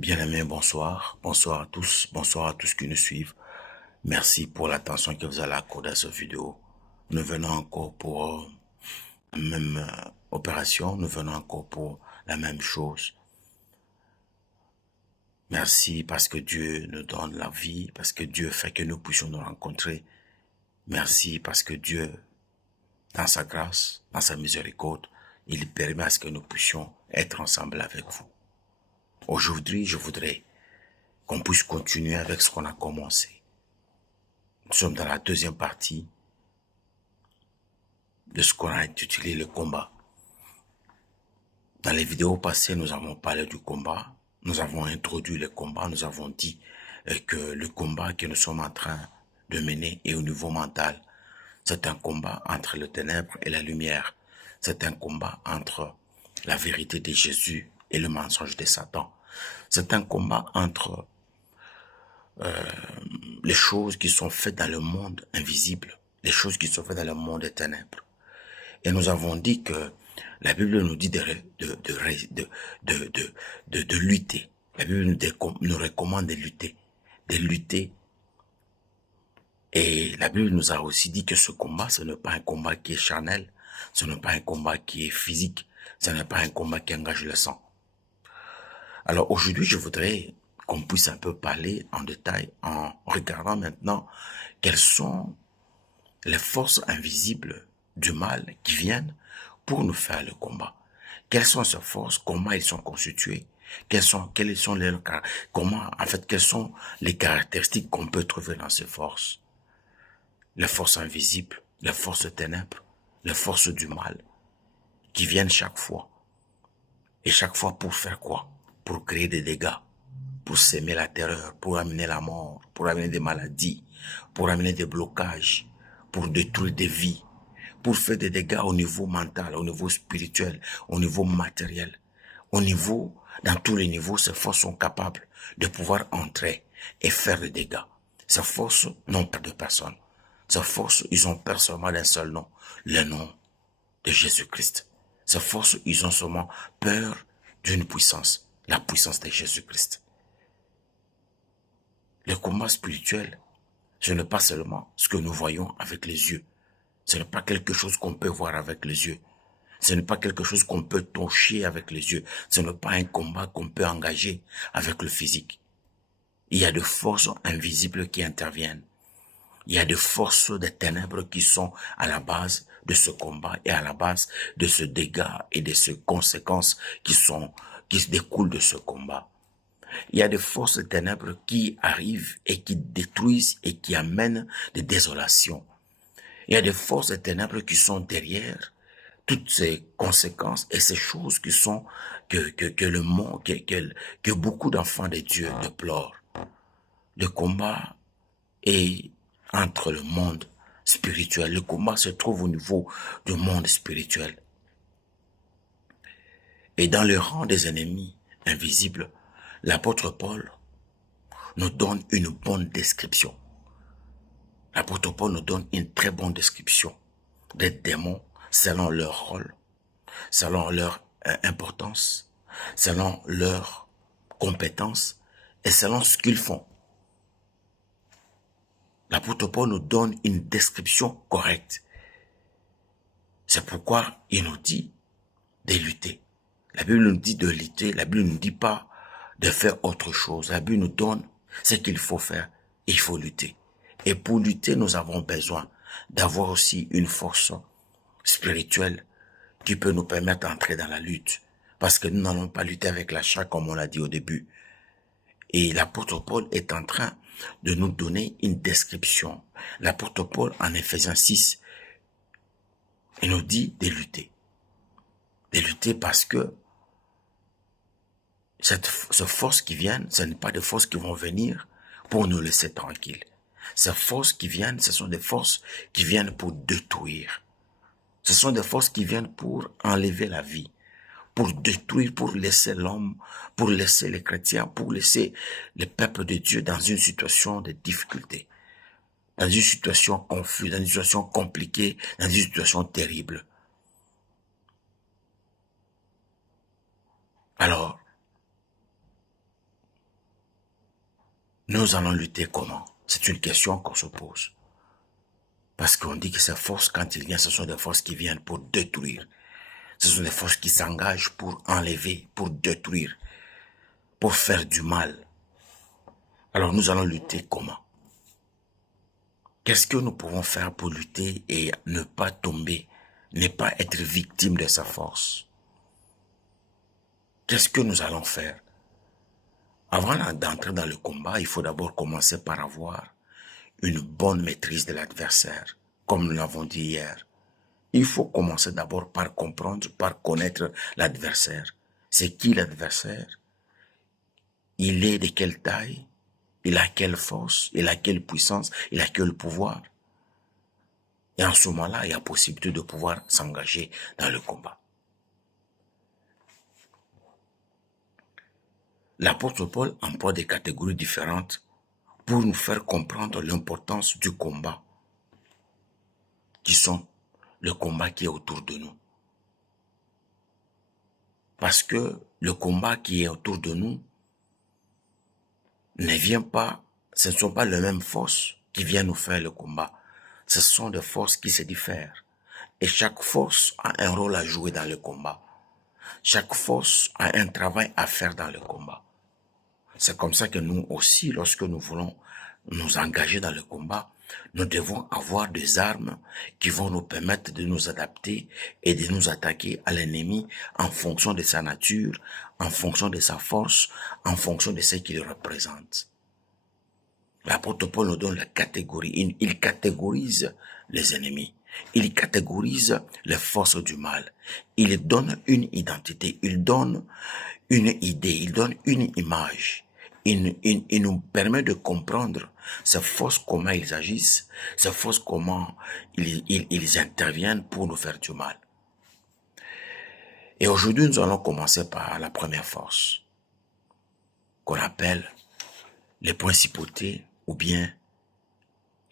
Bien-aimés, bonsoir. Bonsoir à tous. Bonsoir à tous qui nous suivent. Merci pour l'attention que vous allez accorder à cette vidéo. Nous venons encore pour la même opération. Nous venons encore pour la même chose. Merci parce que Dieu nous donne la vie, parce que Dieu fait que nous puissions nous rencontrer. Merci parce que Dieu, dans sa grâce, dans sa miséricorde, il permet à ce que nous puissions être ensemble avec vous. Aujourd'hui, je voudrais qu'on puisse continuer avec ce qu'on a commencé. Nous sommes dans la deuxième partie de ce qu'on a intitulé le combat. Dans les vidéos passées, nous avons parlé du combat. Nous avons introduit le combat. Nous avons dit que le combat que nous sommes en train de mener est au niveau mental. C'est un combat entre le ténèbre et la lumière. C'est un combat entre la vérité de Jésus et le mensonge de Satan. C'est un combat entre les choses qui sont faites dans le monde invisible, les choses qui sont faites dans le monde des ténèbres. Et nous avons dit que la Bible nous dit de lutter. La Bible nous recommande de lutter. De lutter. Et la Bible nous a aussi dit que ce combat, ce n'est pas un combat qui est charnel. Ce n'est pas un combat qui est physique. Ce n'est pas un combat qui engage le sang. Alors aujourd'hui, je voudrais qu'on puisse un peu parler en détail en regardant maintenant quelles sont les forces invisibles du mal qui viennent pour nous faire le combat. Quelles sont ces forces? Comment elles sont constituées? Quelles sont quelles sont les caractéristiques qu'on peut trouver dans ces forces? Les forces invisibles, les forces des ténèbres, les forces du mal, qui viennent chaque fois. Et chaque fois pour faire quoi? Pour créer des dégâts, pour s'aimer la terreur, pour amener la mort, pour amener des maladies, pour amener des blocages, pour détruire des vies, pour faire des dégâts au niveau mental, au niveau spirituel, au niveau matériel, dans tous les niveaux, ces forces sont capables de pouvoir entrer et faire des dégâts. Ces forces n'ont pas de personne. Ces forces, ils ont peur seulement d'un seul nom, le nom de Jésus-Christ. Ces forces, ils ont seulement peur d'une puissance, la puissance de Jésus-Christ. Le combat spirituel, ce n'est pas seulement ce que nous voyons avec les yeux. Ce n'est pas quelque chose qu'on peut voir avec les yeux. Ce n'est pas quelque chose qu'on peut toucher avec les yeux. Ce n'est pas un combat qu'on peut engager avec le physique. Il y a des forces invisibles qui interviennent. Il y a des forces des ténèbres qui sont à la base de ce combat et à la base de ce dégât et de ces conséquences qui se découlent de ce combat. Il y a des forces des ténèbres qui arrivent et qui détruisent et qui amènent des désolations. Il y a des forces des ténèbres qui sont derrière toutes ces conséquences et ces choses qui sont que le monde, que beaucoup d'enfants de Dieu déplorent. Le combat est entre le monde spirituel. Le combat se trouve au niveau du monde spirituel. Et dans le rang des ennemis invisibles, l'apôtre Paul nous donne une bonne description. L'apôtre Paul nous donne une très bonne description des démons selon leur rôle, selon leur importance, selon leurs compétences et selon ce qu'ils font. L'apôtre Paul nous donne une description correcte. C'est pourquoi il nous dit de lutter. La Bible nous dit de lutter, la Bible ne nous dit pas de faire autre chose. La Bible nous donne ce qu'il faut faire, il faut lutter. Et pour lutter, nous avons besoin d'avoir aussi une force spirituelle qui peut nous permettre d'entrer dans la lutte. Parce que nous n'allons pas lutter avec la chair comme on l'a dit au début. Et l'apôtre Paul est en train de nous donner une description. L'apôtre Paul, en Éphésiens 6, il nous dit de lutter. De lutter parce que ces forces qui viennent, ce n'est pas des forces qui vont venir pour nous laisser tranquilles. Ces forces qui viennent, ce sont des forces qui viennent pour détruire. Ce sont des forces qui viennent pour enlever la vie, pour détruire, pour laisser l'homme, pour laisser les chrétiens, pour laisser le peuple de Dieu dans une situation de difficulté, dans une situation confuse, dans une situation compliquée, dans une situation terrible. Alors, Nous allons lutter comment? C'est une question qu'on se pose. Parce qu'on dit que ces forces, quand ils viennent, ce sont des forces qui viennent pour détruire. Ce sont des forces qui s'engagent pour enlever, pour détruire, pour faire du mal. Alors nous allons lutter comment? Qu'est-ce que nous pouvons faire pour lutter et ne pas tomber, ne pas être victime de sa force? Qu'est-ce que nous allons faire? Avant d'entrer dans le combat, il faut d'abord commencer par avoir une bonne maîtrise de l'adversaire, comme nous l'avons dit hier. Il faut commencer d'abord par comprendre, par connaître l'adversaire. C'est qui l'adversaire? Il est de quelle taille? Il a quelle force? Il a quelle puissance? Il a quel pouvoir? Et en ce moment-là, il y a possibilité de pouvoir s'engager dans le combat. L'apôtre Paul emploie des catégories différentes pour nous faire comprendre l'importance du combat, qui sont le combat qui est autour de nous. Parce que le combat qui est autour de nous ne vient pas, ce ne sont pas les mêmes forces qui viennent nous faire le combat. Ce sont des forces qui se diffèrent. Et chaque force a un rôle à jouer dans le combat. Chaque force a un travail à faire dans le combat. C'est comme ça que nous aussi, lorsque nous voulons nous engager dans le combat, nous devons avoir des armes qui vont nous permettre de nous adapter et de nous attaquer à l'ennemi en fonction de sa nature, en fonction de sa force, en fonction de ce qu'il représente. L'apôtre Paul nous donne la catégorie. Il catégorise les ennemis. Il catégorise les forces du mal. Il donne une identité. Il donne une idée. Il donne une image. Il nous permet de comprendre ces forces, comment ils agissent, ces forces, comment ils interviennent pour nous faire du mal. Et aujourd'hui, nous allons commencer par la première force, qu'on appelle les principautés ou bien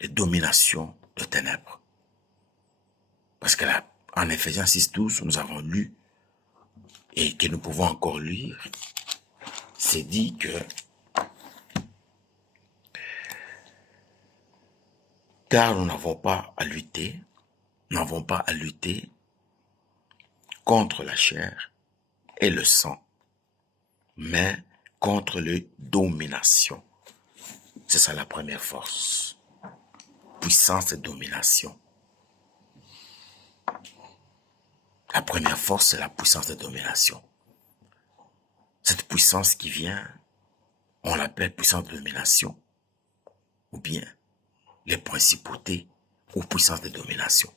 les dominations de ténèbres. Parce que là, en Ephésiens 6:12, nous avons lu, et que nous pouvons encore lire, c'est dit que car nous n'avons pas à lutter contre la chair et le sang, mais contre les dominations. C'est ça la première force. Puissance et domination. La première force, c'est la puissance de domination. Cette puissance qui vient, on l'appelle puissance de domination, ou bien les principautés ou puissance de domination.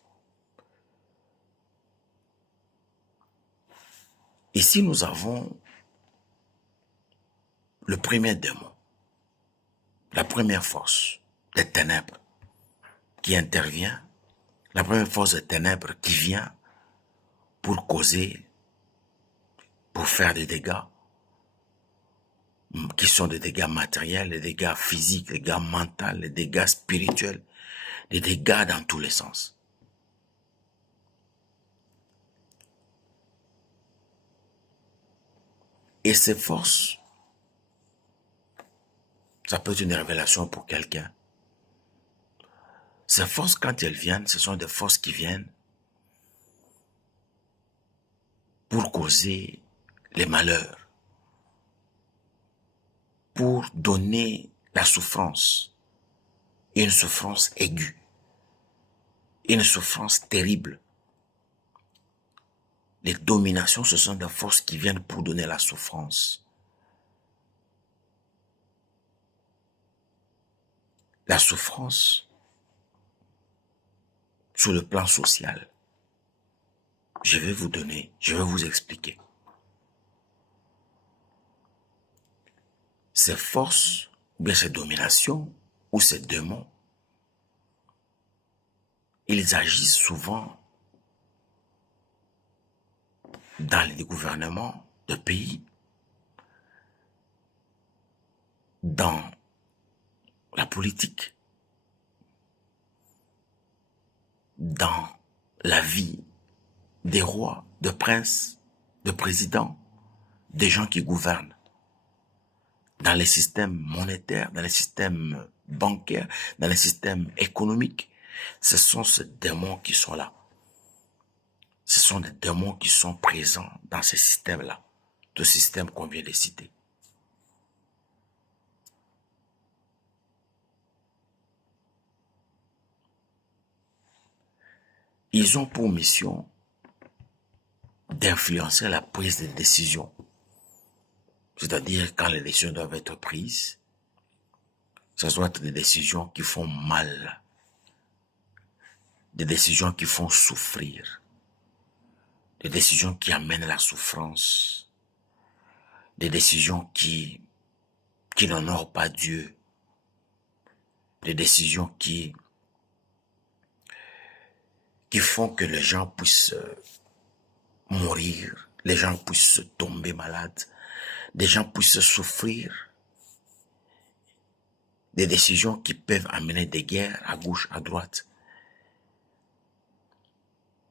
Ici, nous avons le premier démon, la première force des ténèbres qui intervient, la première force des ténèbres qui vient pour causer, pour faire des dégâts, qui sont des dégâts matériels, des dégâts physiques, des dégâts mentaux, des dégâts spirituels, des dégâts dans tous les sens. Et ces forces, ça peut être une révélation pour quelqu'un. Ces forces, quand elles viennent, ce sont des forces qui viennent pour causer les malheurs, pour donner la souffrance, une souffrance aiguë, une souffrance terrible. Les dominations, ce sont des forces qui viennent pour donner la souffrance. La souffrance sur le plan social. Je vais vous expliquer. Ces forces, ou bien ces dominations, ou ces démons, ils agissent souvent dans les gouvernements de pays, dans la politique, dans la vie des rois, de princes, de présidents, des gens qui gouvernent. dans les systèmes monétaires, dans les systèmes bancaires, dans les systèmes économiques. Ce sont ces démons qui sont là. Ce sont des démons qui sont présents dans ces systèmes-là, de systèmes qu'on vient de citer. Ils ont pour mission d'influencer la prise de décision. C'est-à-dire quand les décisions doivent être prises, ça doit être des décisions qui font mal, des décisions qui font souffrir, des décisions qui amènent la souffrance, des décisions qui n'honorent pas Dieu, des décisions qui font que les gens puissent mourir, les gens puissent tomber malades, des gens puissent souffrir, des décisions qui peuvent amener des guerres à gauche, à droite.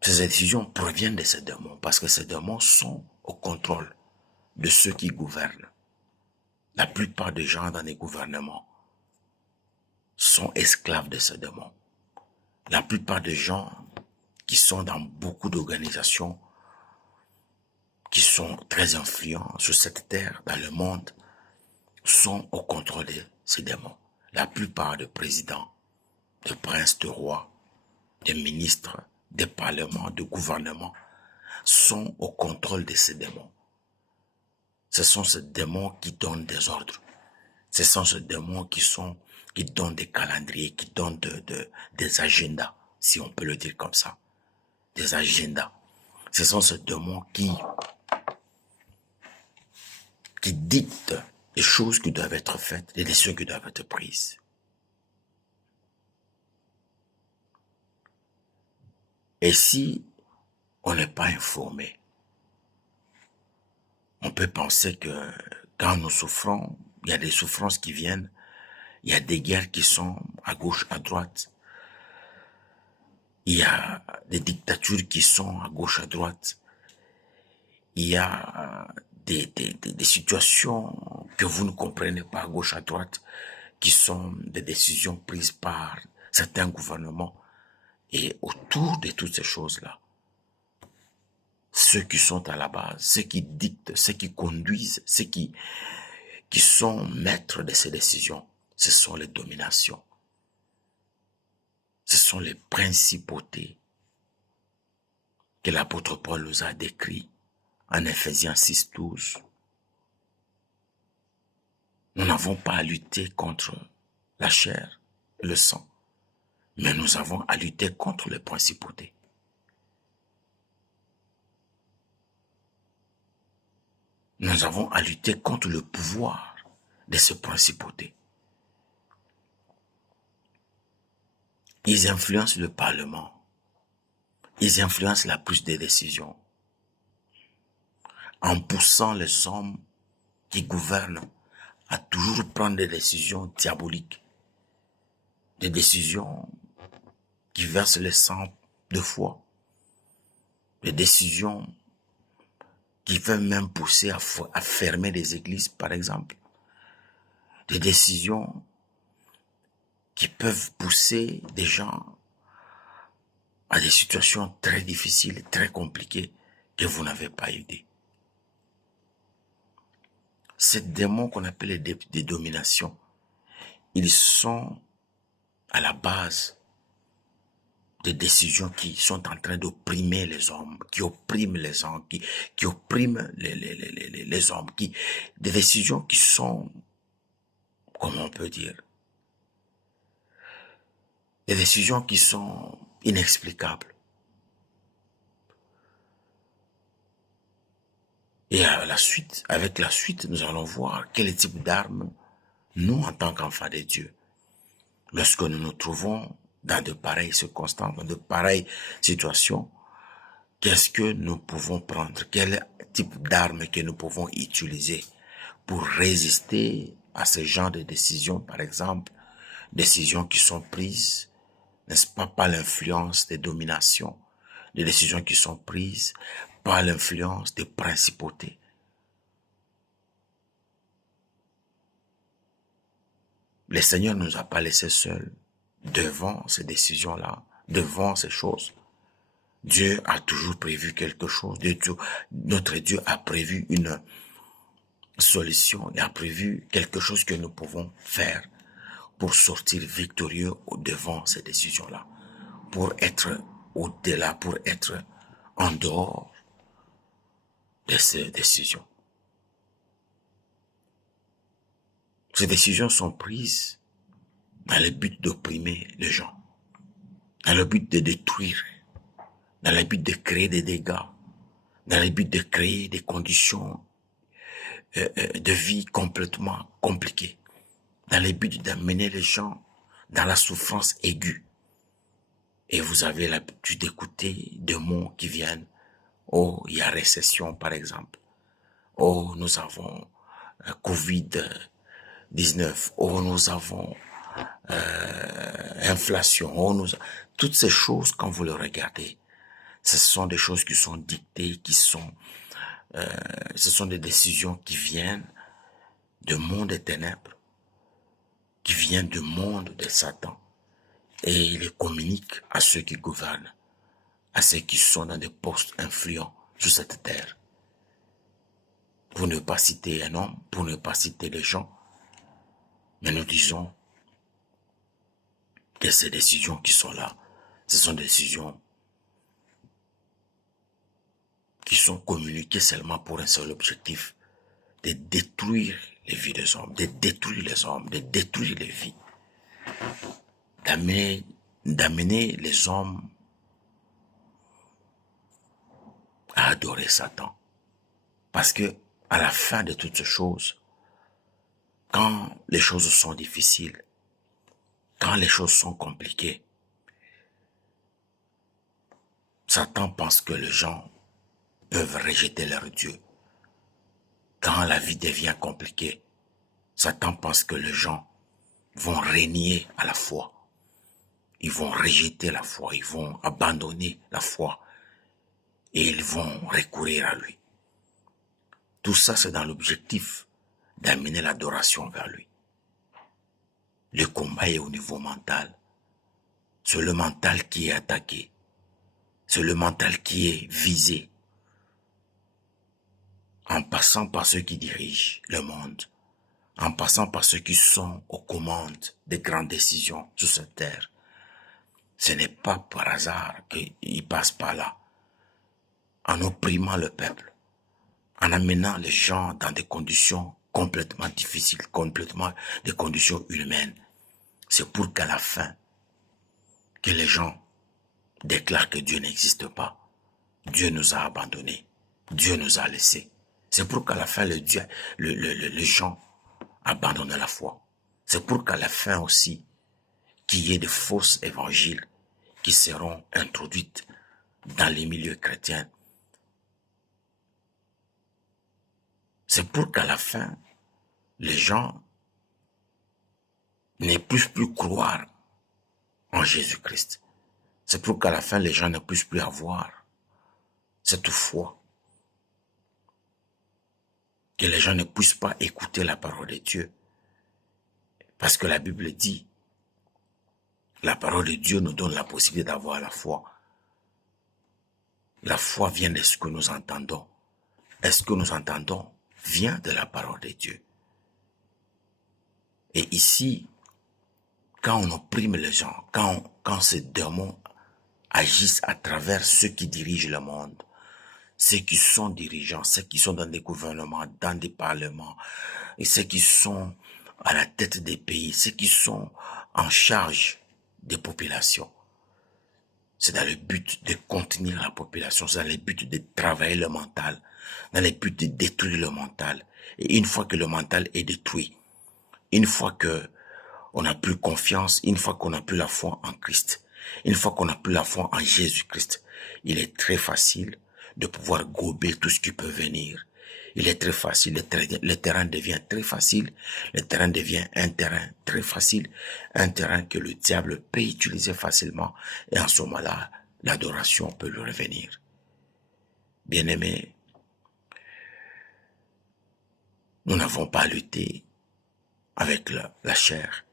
Ces décisions proviennent de ces démons parce que ces démons sont au contrôle de ceux qui gouvernent. La plupart des gens dans les gouvernements sont esclaves de ces démons. La plupart des gens qui sont dans beaucoup d'organisations qui sont très influents sur cette terre, dans le monde, sont au contrôle de ces démons. La plupart des présidents, des princes, des rois, des ministres, des parlements, des gouvernements sont au contrôle de ces démons. Ce sont ces démons qui donnent des ordres. Ce sont ces démons qui donnent des calendriers, qui donnent des agendas, si on peut le dire comme ça. Des agendas. Ce sont ces démons qui dictent les choses qui doivent être faites, les décisions qui doivent être prises. Et si on n'est pas informé, on peut penser que quand nous souffrons, il y a des souffrances qui viennent, il y a des guerres qui sont à gauche, à droite, il y a des dictatures qui sont à gauche, à droite, il y a des situations que vous ne comprenez pas à gauche, à droite, qui sont des décisions prises par certains gouvernements. Et autour de toutes ces choses-là, ceux qui sont à la base, ceux qui dictent, ceux qui conduisent, ceux qui sont maîtres de ces décisions, ce sont les dominations. Ce sont les principautés que l'apôtre Paul nous a décrits en Ephésiens 6:12. Nous n'avons pas à lutter contre la chair et le sang, mais nous avons à lutter contre les principautés. Nous avons à lutter contre le pouvoir de ces principautés. Ils influencent le Parlement. Ils influencent la prise des décisions en poussant les hommes qui gouvernent à toujours prendre des décisions diaboliques, des décisions qui versent le sang de foi, des décisions qui peuvent même pousser à fermer des églises, par exemple, des décisions qui peuvent pousser des gens à des situations très difficiles, très compliquées, que vous n'avez pas idée. Ces démons qu'on appelle des dominations, ils sont à la base des décisions qui sont en train d'opprimer les hommes, qui oppriment les hommes, qui oppriment les hommes, des décisions qui sont, comment on peut dire, des décisions qui sont inexplicables. Et avec la suite, nous allons voir quel type d'armes, nous, en tant qu'enfants de Dieu, lorsque nous nous trouvons dans de pareilles circonstances, dans de pareilles situations, qu'est-ce que nous pouvons prendre? Quel type d'armes que nous pouvons utiliser pour résister à ce genre de décisions, par exemple, décisions qui sont prises, n'est-ce pas, par l'influence des dominations, des décisions qui sont prises par l'influence des principautés. le Seigneur ne nous a pas laissés seuls devant ces décisions-là, devant ces choses. Dieu a toujours prévu quelque chose. Notre Dieu a prévu une solution. Il a prévu quelque chose que nous pouvons faire pour sortir victorieux devant ces décisions-là, pour être au-delà, pour être en dehors de ces décisions. Ces décisions sont prises dans le but d'opprimer les gens, dans le but de détruire, dans le but de créer des dégâts, dans le but de créer des conditions de vie complètement compliquées, dans le but d'amener les gens dans la souffrance aiguë. Et vous avez l'habitude d'écouter des mots qui viennent. Oh, il y a récession par exemple. Oh, nous avons Covid-19. Oh, nous avons inflation. Oh, toutes ces choses, quand vous les regardez, ce sont des choses qui sont dictées, ce sont des décisions qui viennent du monde des ténèbres, qui viennent du monde de Satan. Et il les communique à ceux qui gouvernent, à ceux qui sont dans des postes influents sur cette terre. Pour ne pas citer un homme, pour ne pas citer les gens, mais nous disons que ces décisions qui sont là, ce sont des décisions qui sont communiquées seulement pour un seul objectif, de détruire les vies des hommes, de détruire les hommes, de détruire les vies, d'amener les hommes à adorer Satan. Parce que à la fin de toutes ces choses, quand les choses sont difficiles, quand les choses sont compliquées, Satan pense que les gens peuvent rejeter leur Dieu. Quand la vie devient compliquée, Satan pense que les gens vont renier à la foi. Ils vont rejeter la foi, ils vont abandonner la foi et ils vont recourir à lui. Tout ça, c'est dans l'objectif d'amener l'adoration vers lui. Le combat est au niveau mental. C'est le mental qui est attaqué. C'est le mental qui est visé. En passant par ceux qui dirigent le monde, en passant par ceux qui sont aux commandes des grandes décisions sur cette terre. Ce n'est pas par hasard qu'ils passent par là, en opprimant le peuple, en amenant les gens dans des conditions complètement difficiles, complètement des conditions humaines. C'est pour qu'à la fin, que les gens déclarent que Dieu n'existe pas. Dieu nous a abandonnés. Dieu nous a laissés. C'est pour qu'à la fin, les gens abandonnent la foi. C'est pour qu'à la fin aussi, qu'il y ait de fausses évangiles qui seront introduites dans les milieux chrétiens. C'est pour qu'à la fin, les gens ne puissent plus croire en Jésus-Christ. C'est pour qu'à la fin, les gens ne puissent plus avoir cette foi. Que les gens ne puissent pas écouter la parole de Dieu. Parce que la Bible dit, la parole de Dieu nous donne la possibilité d'avoir la foi. La foi vient de ce que nous entendons. Et ce que nous entendons vient de la parole de Dieu. Et ici, quand on opprime les gens, quand ces démons agissent à travers ceux qui dirigent le monde, ceux qui sont dirigeants, ceux qui sont dans des gouvernements, dans des parlements, et ceux qui sont à la tête des pays, ceux qui sont en charge des populations. C'est dans le but de contenir la population, c'est dans le but de travailler le mental, dans le but de détruire le mental. Et une fois que le mental est détruit, une fois que on n'a plus confiance, une fois qu'on n'a plus la foi en Christ, une fois qu'on n'a plus la foi en Jésus-Christ, il est très facile de pouvoir gober tout ce qui peut venir. Il est très facile, le terrain devient très facile, le terrain devient un terrain très facile, un terrain que le diable peut utiliser facilement, et en ce moment-là, l'adoration peut lui revenir. Bien-aimés, nous n'avons pas lutté avec la chair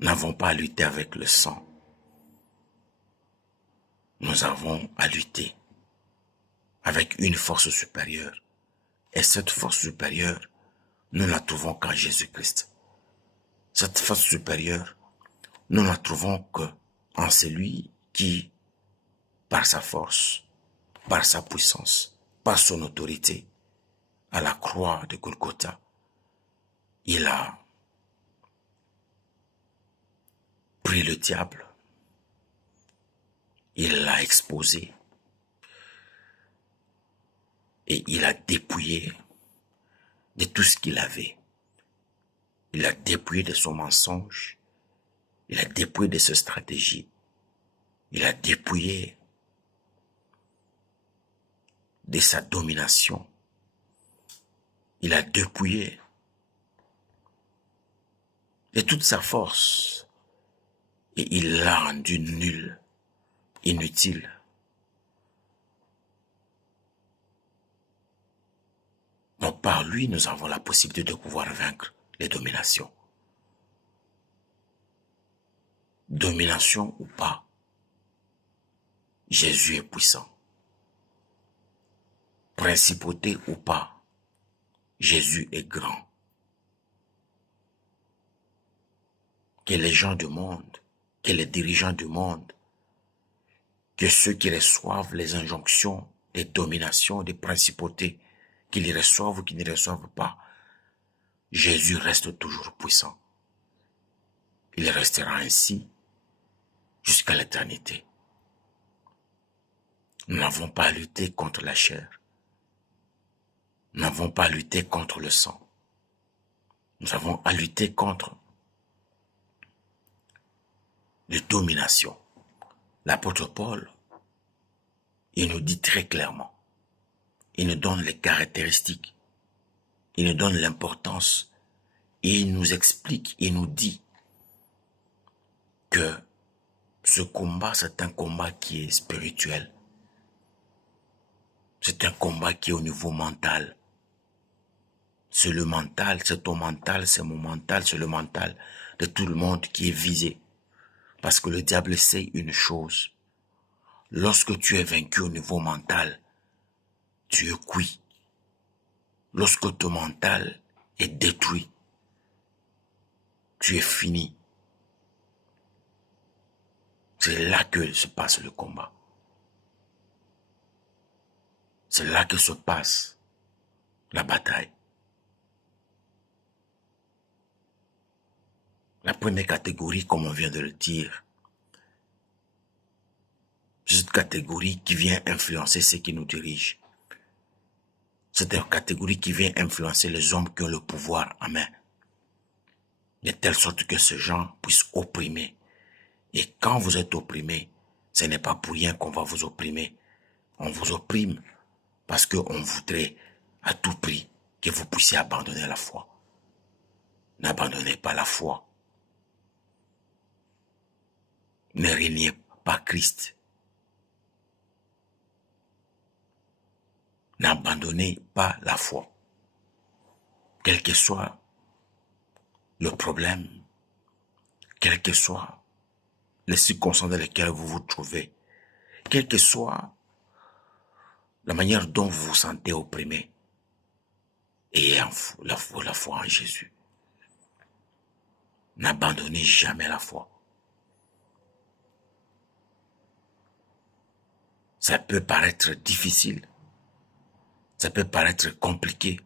n'avons pas à lutter avec le sang. Nous avons à lutter avec une force supérieure. Et cette force supérieure, nous la trouvons qu'en Jésus-Christ. Cette force supérieure, nous la trouvons qu'en celui qui, par sa force, par sa puissance, par son autorité, à la croix de Golgotha, il a pris le diable, il l'a exposé et il a dépouillé de tout ce qu'il avait. Il a dépouillé de son mensonge, il a dépouillé de sa stratégie, il a dépouillé de sa domination, il a dépouillé de toute sa force et il l'a rendu nul, inutile. Donc par lui, nous avons la possibilité de pouvoir vaincre les dominations. Domination ou pas, Jésus est puissant. Principauté ou pas, Jésus est grand. Que les gens du monde, que les dirigeants du monde, que ceux qui reçoivent les injonctions, des dominations, des principautés, qu'ils les reçoivent ou qu'ils ne les reçoivent pas, Jésus reste toujours puissant. Il restera ainsi jusqu'à l'éternité. Nous n'avons pas à lutter contre la chair. Nous n'avons pas à lutter contre le sang. Nous avons à lutter contre les dominations. L'apôtre Paul, il nous dit très clairement, il nous donne les caractéristiques, il nous donne l'importance, et il nous explique, il nous dit que ce combat, c'est un combat qui est spirituel. C'est un combat qui est au niveau mental. C'est le mental, c'est ton mental, c'est mon mental, c'est le mental de tout le monde qui est visé. Parce que le diable sait une chose. Lorsque tu es vaincu au niveau mental, tu es cuit. Lorsque ton mental est détruit, tu es fini. C'est là que se passe le combat. C'est là que se passe la bataille. La première catégorie, comme on vient de le dire, c'est cette catégorie qui vient influencer ceux qui nous dirigent. C'est une catégorie qui vient influencer les hommes qui ont le pouvoir en main. De telle sorte que ces gens puissent opprimer. Et quand vous êtes opprimé, ce n'est pas pour rien qu'on va vous opprimer. On vous opprime parce qu'on voudrait à tout prix que vous puissiez abandonner la foi. N'abandonnez pas la foi. Ne reniez pas Christ. N'abandonnez pas la foi. Quel que soit le problème, quelles que soient les circonstances dans lesquelles vous vous trouvez, quelle que soit la manière dont vous vous sentez opprimé, ayez la foi en Jésus. N'abandonnez jamais la foi. Ça peut paraître difficile, ça peut paraître compliqué,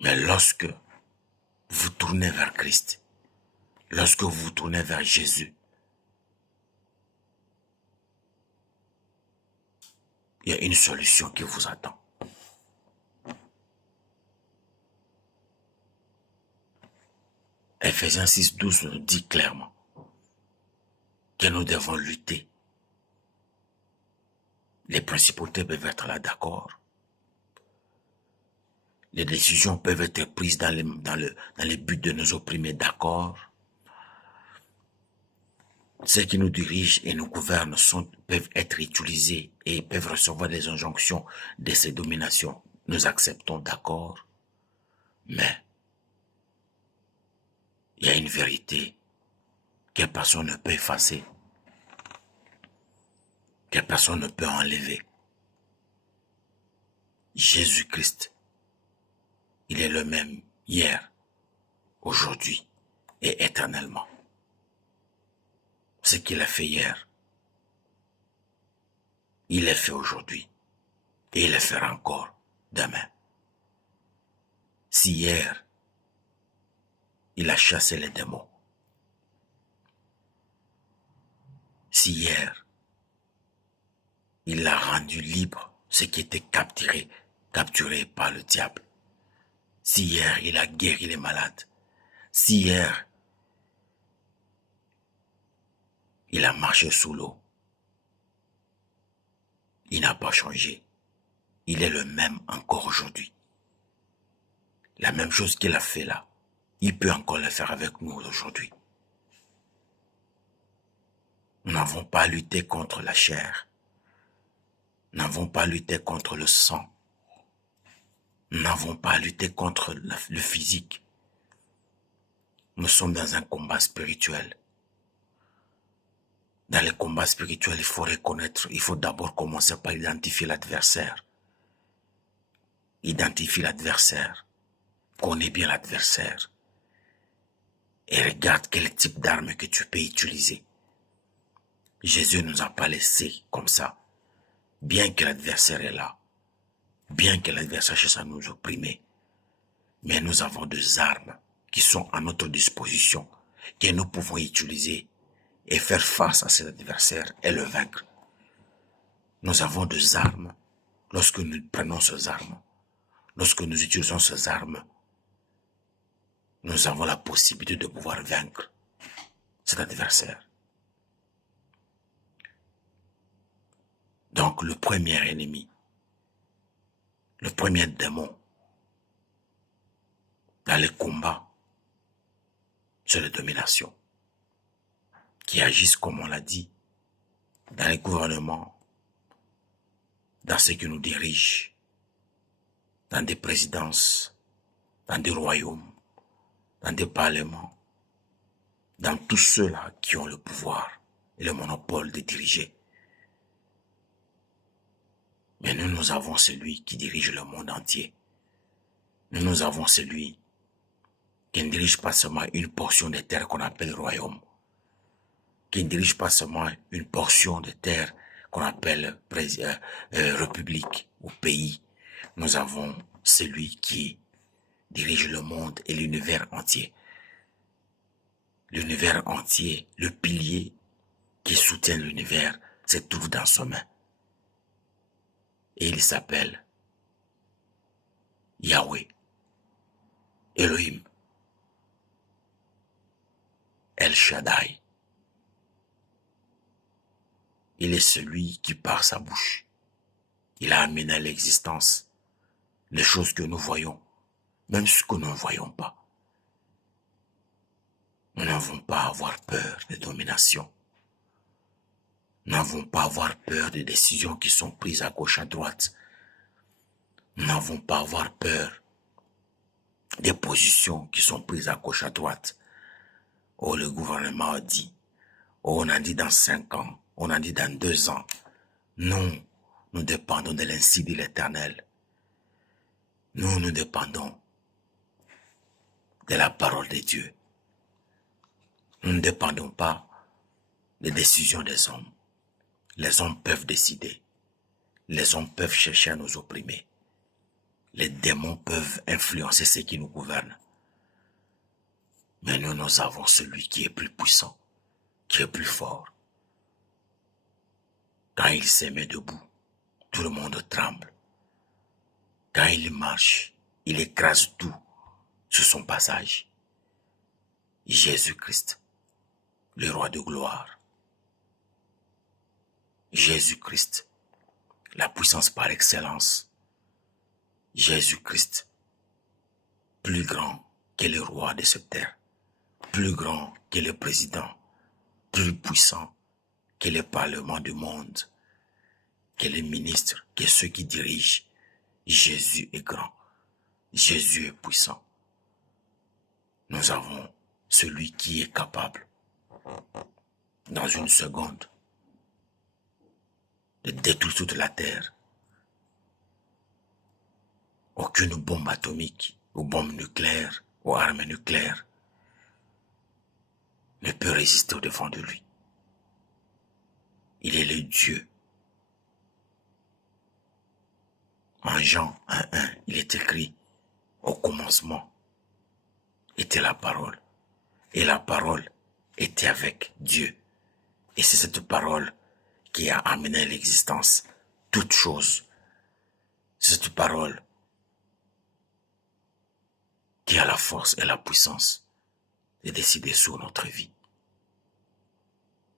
mais lorsque vous tournez vers Christ, lorsque vous vous tournez vers Jésus, il y a une solution qui vous attend. Ephésiens 6:12 nous dit clairement que nous devons lutter. Les principautés peuvent être là d'accord. Les décisions peuvent être prises dans les buts de nous opprimer d'accord. Ceux qui nous dirigent et nous gouvernent peuvent être utilisés et peuvent recevoir des injonctions de ces dominations. Nous acceptons d'accord. Mais il une vérité que personne ne peut effacer, que personne ne peut enlever. Jésus-Christ, il est le même hier, aujourd'hui et éternellement. Ce qu'il a fait hier, il est fait aujourd'hui et il le fera encore demain. Si hier, il a chassé les démons, si hier, il a rendu libre ceux qui étaient capturés par le diable, si hier, il a guéri les malades, si hier, il a marché sous l'eau, il n'a pas changé. Il est le même encore aujourd'hui. La même chose qu'il a fait là, il peut encore le faire avec nous aujourd'hui. Nous n'avons pas lutté contre la chair. Nous n'avons pas lutté contre le sang. Nous n'avons pas lutté contre le physique. Nous sommes dans un combat spirituel. Dans les combats spirituels, il faut reconnaître, il faut d'abord commencer par identifier l'adversaire. Identifie l'adversaire. Connais bien l'adversaire. Et regarde quel type d'arme que tu peux utiliser. Jésus ne nous a pas laissés comme ça. Bien que l'adversaire est là. Bien que l'adversaire cherche à nous opprimer. Mais nous avons des armes qui sont à notre disposition, que nous pouvons utiliser et faire face à cet adversaire et le vaincre. Nous avons des armes. Lorsque nous prenons ces armes, lorsque nous utilisons ces armes, nous avons la possibilité de pouvoir vaincre cet adversaire. Donc le premier ennemi, le premier démon dans les combats, c'est la domination, qui agissent, comme on l'a dit, dans les gouvernements, dans ceux qui nous dirigent, dans des présidences, dans des royaumes, dans des parlements, dans tous ceux-là qui ont le pouvoir et le monopole de diriger. Mais nous avons celui qui dirige le monde entier. Nous avons celui qui ne dirige pas seulement une portion de terre qu'on appelle royaume, qui ne dirige pas seulement une portion de terre qu'on appelle république ou pays. Nous avons celui qui dirige le monde et l'univers entier. L'univers entier, le pilier qui soutient l'univers, se trouve dans ses mains. Et il s'appelle Yahweh, Elohim, El Shaddai. Il est celui qui, par sa bouche, il a amené à l'existence les choses que nous voyons, même ce que nous ne voyons pas. Nous n'avons pas à avoir peur de domination. Nous n'avons pas à avoir peur des décisions qui sont prises à gauche, à droite. Nous n'avons pas à avoir peur des positions qui sont prises à gauche, à droite. Oh, le gouvernement a dit. Oh, on a dit dans 5 ans. On a dit dans 2 ans. Non, nous dépendons de l'insi de l'Éternel. Nous dépendons de la parole de Dieu. Nous ne dépendons pas des décisions des hommes. Les hommes peuvent décider. Les hommes peuvent chercher à nous opprimer. Les démons peuvent influencer ceux qui nous gouvernent. Mais nous avons celui qui est plus puissant, qui est plus fort. Quand il se met debout, tout le monde tremble. Quand il marche, il écrase tout sur son passage. Jésus-Christ, le roi de gloire. Jésus-Christ, la puissance par excellence. Jésus-Christ, plus grand que le roi de cette terre, plus grand que le président, plus puissant que le parlement du monde, que les ministres, que ceux qui dirigent. Jésus est grand, Jésus est puissant. Nous avons celui qui est capable, dans une seconde, de détruire toute la terre. Aucune bombe atomique, ou bombe nucléaire, ou arme nucléaire ne peut résister au-devant de lui. Il est le Dieu. En Jean 1:1, il est écrit, au commencement était la parole, et la parole était avec Dieu. Et c'est cette parole qui a amené à l'existence toute chose. C'est cette parole qui a la force et la puissance de décider sur notre vie.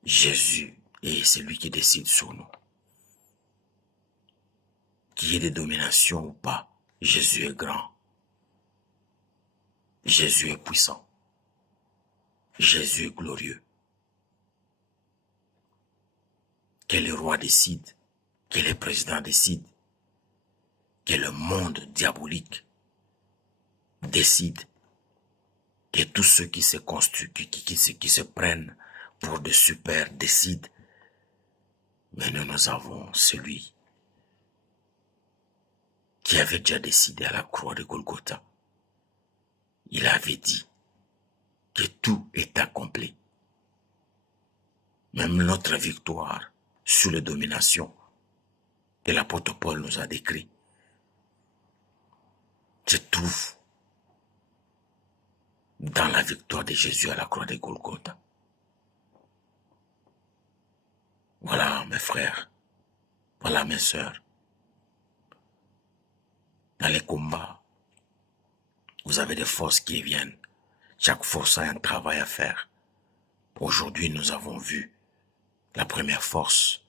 Jésus est celui qui décide sur nous. Qu'il y ait des dominations ou pas, Jésus est grand. Jésus est puissant. Jésus est glorieux. Que le roi décide, que le président décide, que le monde diabolique décide, que tous ceux qui se construisent, qui se prennent pour des super décident. Mais nous avons celui qui avait déjà décidé à la croix de Golgotha. Il avait dit que tout est accompli. Même notre victoire sur les dominations que l'apôtre Paul nous a décrit se trouve dans la victoire de Jésus à la croix de Golgotha. Voilà mes frères, voilà mes sœurs. Dans les combats, vous avez des forces qui viennent. Chaque force a un travail à faire. Aujourd'hui, nous avons vu la première force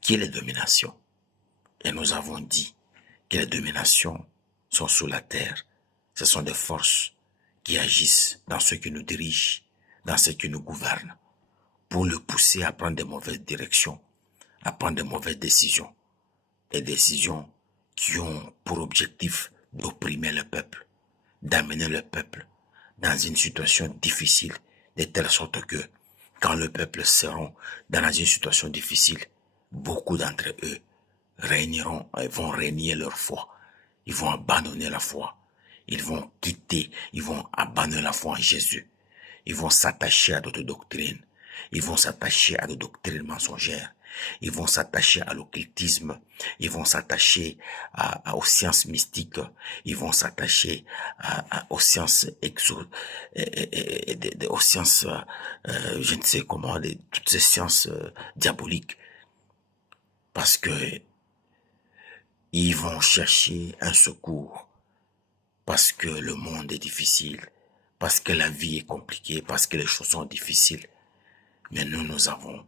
qui est les dominations. Et nous avons dit que les dominations sont sous la terre. Ce sont des forces qui agissent dans ce qui nous dirige, dans ce qui nous gouverne, pour le pousser à prendre de mauvaises directions, à prendre de mauvaises décisions. Des décisions qui ont pour objectif d'opprimer le peuple, d'amener le peuple dans une situation difficile, de telle sorte que quand le peuple sera dans une situation difficile, beaucoup d'entre eux vont régner leur foi. Ils vont abandonner la foi. Ils vont quitter, ils vont abandonner la foi en Jésus. Ils vont s'attacher à d'autres doctrines. Ils vont s'attacher à des doctrines mensongères. Ils vont s'attacher à l'occultisme. Ils vont s'attacher aux sciences mystiques. Ils vont s'attacher aux sciences aux sciences, je ne sais comment, toutes ces sciences diaboliques. Parce que ils vont chercher un secours. Parce que le monde est difficile. Parce que la vie est compliquée. Parce que les choses sont difficiles. Mais nous avons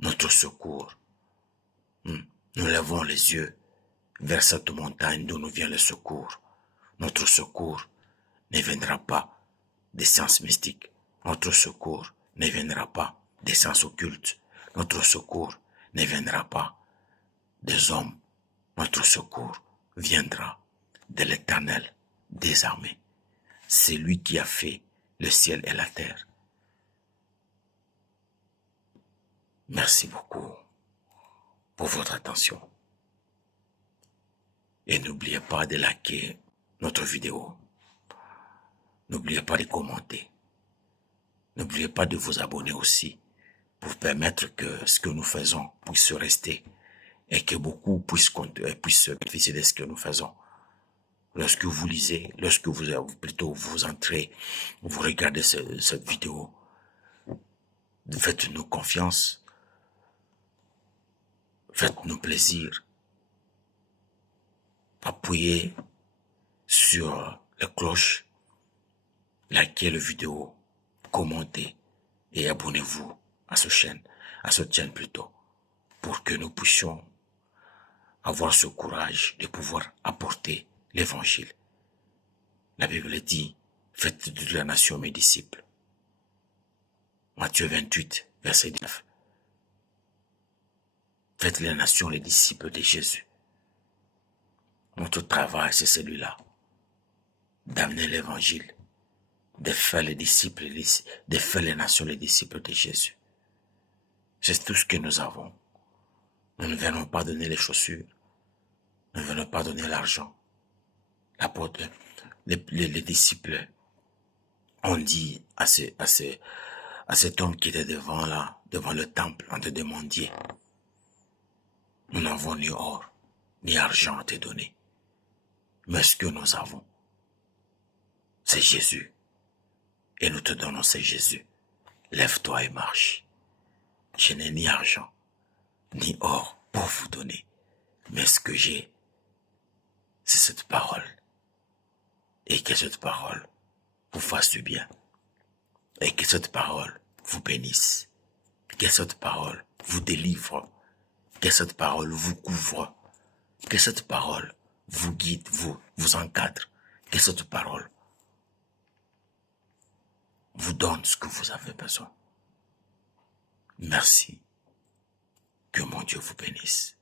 notre secours. Nous levons les yeux vers cette montagne d'où nous vient le secours. Notre secours ne viendra pas des sciences mystiques. Notre secours ne viendra pas des sciences occultes. Notre secours ne viendra pas des hommes. Notre secours viendra de l'Éternel des armées. C'est lui qui a fait le ciel et la terre. Merci beaucoup pour votre attention. Et n'oubliez pas de liker notre vidéo. N'oubliez pas de commenter. N'oubliez pas de vous abonner aussi pour permettre que ce que nous faisons puisse rester et que beaucoup puissent bénéficier de ce que nous faisons. Lorsque vous lisez, lorsque vous entrez, vous regardez cette vidéo, faites-nous confiance. Faites-nous plaisir. Appuyez sur la cloche, likez la vidéo, commentez et abonnez-vous à cette chaîne plutôt, pour que nous puissions avoir ce courage de pouvoir apporter l'évangile. La Bible dit, faites de la nation mes disciples. Matthieu 28, verset 9. Faites les nations les disciples de Jésus. Notre travail, c'est celui-là, d'amener l'évangile de faire les disciples, de faire les nations les disciples de Jésus. C'est tout ce que nous avons. Nous ne venons pas donner les chaussures. Nous ne venons pas donner l'argent. L'apôtre, les disciples ont dit à cet homme qui était devant le temple, en te demandier, nous n'avons ni or, ni argent à te donner. Mais ce que nous avons, c'est Jésus. Et nous te donnons, c'est Jésus. Lève-toi et marche. Je n'ai ni argent, ni or pour vous donner. Mais ce que j'ai, c'est cette parole. Et que cette parole vous fasse du bien. Et que cette parole vous bénisse. Que cette parole vous délivre. Que cette parole vous couvre. Que cette parole vous guide, vous encadre. Que cette parole vous donne ce que vous avez besoin. Merci. Que mon Dieu vous bénisse.